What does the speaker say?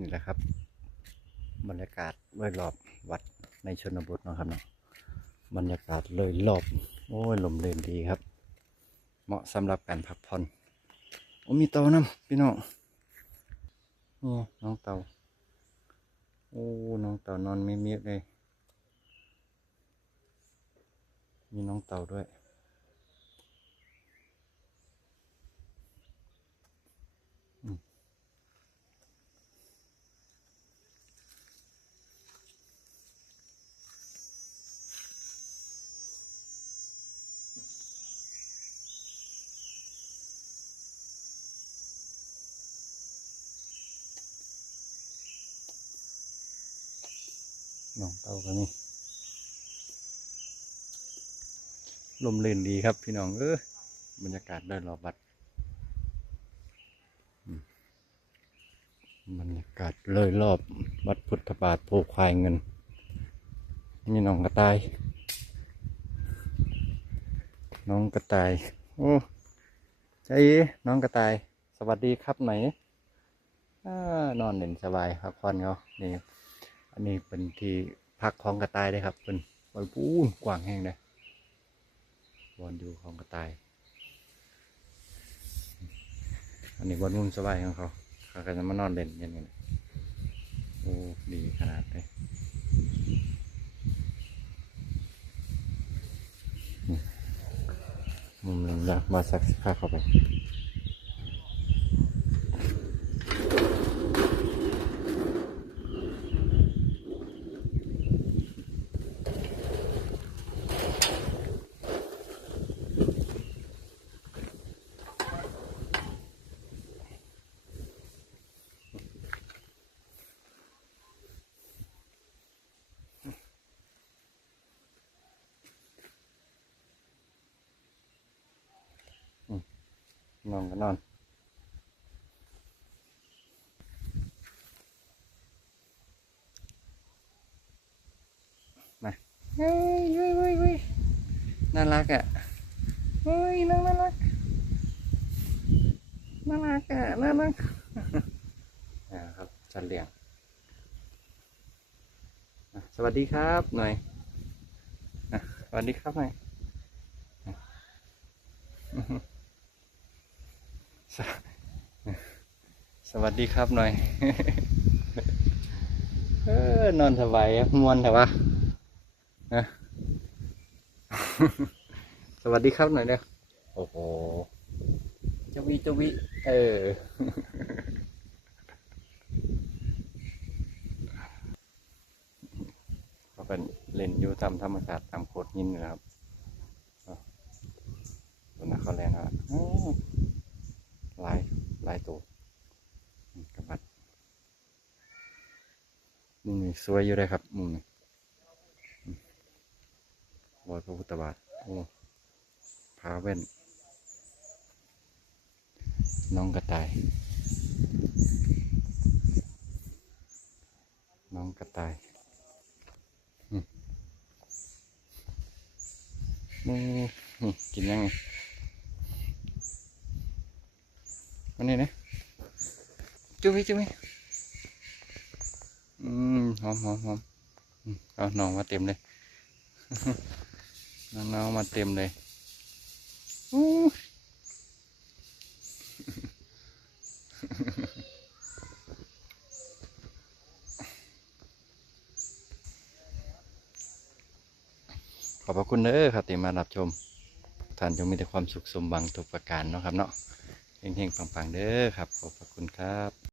นี่แหละครับ บรรยากาศเลยรอบวัดในชนบทนะครับเนาะบรรยากาศเลยรอบโอ้ยลมเล่นดีครับ เหมาะสำหรับการพักผ่อนโอ้มีเตาน้ำพี่น้องนี่น้องเตาโอ้น้องเตานอนไม่เมียเลยมีน้องเตาด้วย น้องเต่าก็มีลมเล่นดีครับพี่น้องเออบรรยากาศได้รอบวัดบรรยากาศเลยรอบวัดพุทธบาทโพควายเงินนี่น้องกระต่าย น้องกระต่าย โอ้ใจน้องกระต่าย สวัสดีครับไหนอนอนเล่นสบายพักผ่อนเขานี่ อันนี้เป็นที่พักของกระต่ายเลยครับเป็นบอลปูนกว้างแห้งเลยบอลอยู่ของกระต่าย อันนี้บอลมุมสบายของเขาเขาก็จะมานอนเล่นกันนี่โอ้ดีขนาดเลยนี่มุมนึงอยากมาสักสิพาเข้าไป นอนก็นอนมาเฮ้ยเฮ้ยเฮ้ยเฮ้ยน่ารักอะเฮ้ยน่าน่ารักน่ารักอะน่ารักอ่าครับจัดเลี้ยงอะสวัสดีครับหน่อยอะสวัสดีครับหน่อยอะอื้อหือ สวสวัสดีครับหน่อย เออนอนสบายอะมวนแต่ว่านะสวัสดีครับหน่อยเด้อโอ้โหเจาวิเจาวิเออก็เป็นเล่นอยู่ตามธรรมชาติตามโคดหินนี่แหละครับอะตัวนักเขาแรงอะอื้อหลายห ลายตัวกระบัดมุมนี้สวยอยู่เลยครับ มุมนี้อืมบอยพระพุทธบาทโอ้พาเว่น น้องกระต่าย น้องกระต่ายอืมนี่กินยังไง อันนี้นะจุ๊บจุ๊บอืมหอมหอมหอมอืมเอาน้องมาเต็มเลยน้องๆมาเต็มเลยอู้ขอบพระคุณเด้อครับที่มารับชมท่านจงมีแต่ความสุขสมหวังทุกประการเนาะครับเนาะ เฮงๆปังๆเด้อครับ ขอบพระคุณครับ